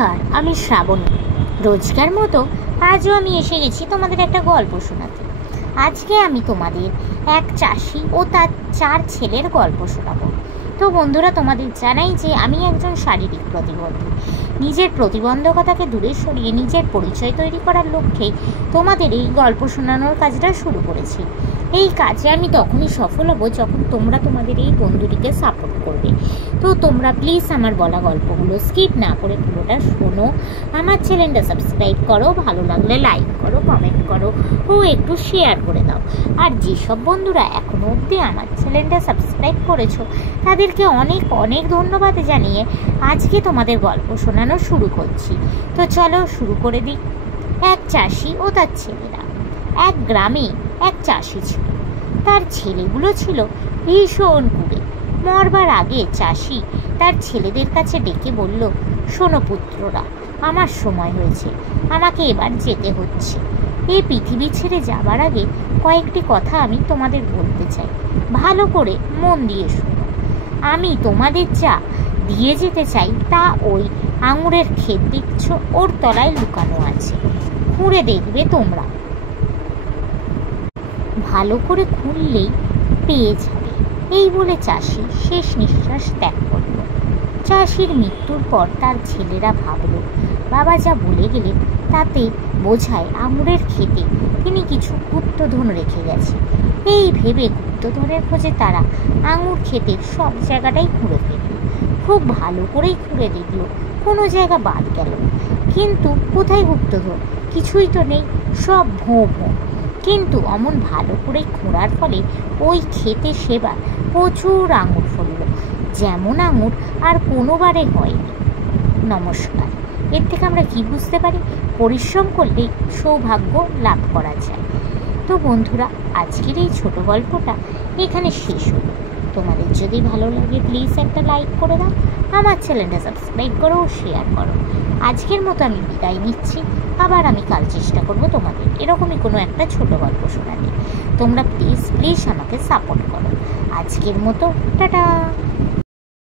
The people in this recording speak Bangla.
নমস্কার, আমি শ্রাবণী। রোজকার মতো আজও আমি এসে গেছি তোমাদের একটা গল্প শোনাতে। আজকে আমি তোমাদের এক চাষি ও তার 4 ছেলের গল্প শোনাবো। তো বন্ধুরা, তোমাদের জানাই যে আমি একজন শারীরিক প্রতিবন্ধী। নিজের প্রতিবন্ধকতাকে দূরে সরিয়ে নিজের পরিচয় তৈরি করার লক্ষ্যেই তোমাদের এই গল্প শোনানোর কাজটা শুরু করেছি। এই কাজে আমি তখনই সফল হব যখন তোমরা তোমাদের এই বন্ধুটিকে সাপোর্ট করবে। তো তোমরা প্লিজ আমার বলা গল্পগুলো স্কিপ না করে পুরোটা শোনো, আমার চ্যানেলটা সাবস্ক্রাইব করো, ভালো লাগলে লাইক করো, কমেন্ট করো ও একটু শেয়ার করে দাও। আর যেসব বন্ধুরা এখনো অবধি আমার চ্যানেলটা সাবস্ক্রাইব করেছো তাদেরকে অনেক অনেক ধন্যবাদ জানিয়ে আজকে তোমাদের গল্প শোনানো শুরু করছি। তো চলো শুরু করে দিই। এক চাষি ও তার ছেলেরা। এক গ্রামে এক চাষি ছিল, তার ছেলেগুলো ছিল ভীষণ কুঁড়ে। মরবার আগে চাষি তার ছেলেদের কাছে ডেকে বলল, শোনো পুত্ররা, আমার সময় হয়েছে, আমাকে এবার যেতে হচ্ছে। এই পৃথিবী ছেড়ে যাবার আগে কয়েকটি কথা আমি তোমাদের বলতে চাই, ভালো করে মন দিয়ে শোনো। আমি তোমাদের যা দিয়ে যেতে চাই তা ওই আঙুরের ক্ষেত দেখছো, ওর তলায় লুকানো আছে, খুঁড়ে দেখবে তোমরা, ভালো করে খুললেই পেয়ে যাবে। এই বলে চাষি শেষ নিঃশ্বাস ত্যাগ করল। চাষির মৃত্যুর পর তার ছেলেরা ভাবল, বাবা যা বলে গেলেন তাতে বোঝায় আঙুরের ক্ষেতে তিনি কিছু গুপ্তধন রেখে গেছে। এই ভেবে গুপ্তধনের খোঁজে তারা আঙুর ক্ষেতের সব জায়গাটাই খুঁড়ে ফেলল। খুব ভালো করেই খুঁড়ে দেখল, কোনো জায়গা বাদ গেল না। কিন্তু কোথায় গুপ্তধন? কিছুই তো নেই, সব ভোঁ ভোঁ। কিন্তু অমন ভালো করে খোঁড়ার ফলে ওই ক্ষেতে সেবার প্রচুর আঙুর ফলল, যেমন আঙুর আর কোনোবারে হয়নি। নমস্কার। এর থেকে আমরা কি বুঝতে পারি? পরিশ্রম করলে সৌভাগ্য লাভ করা যায়। তো বন্ধুরা, আজকের এই ছোট গল্পটা এখানে শেষ হলো। তোমাদের যদি ভালো লাগে প্লিজ একটা লাইক করে দাও, আমার চ্যানেলটা সাবস্ক্রাইব করো ও শেয়ার করো। আজকের মতো আমি বিদায় নিচ্ছি। আবার আমি কাল চেষ্টা করব তোমাদের এরকমই কোনো একটা ছোট গল্প শোনাতে। তোমরা প্লিজ প্লিজ আমাকে সাপোর্ট করো। আজকের মতো টাটা।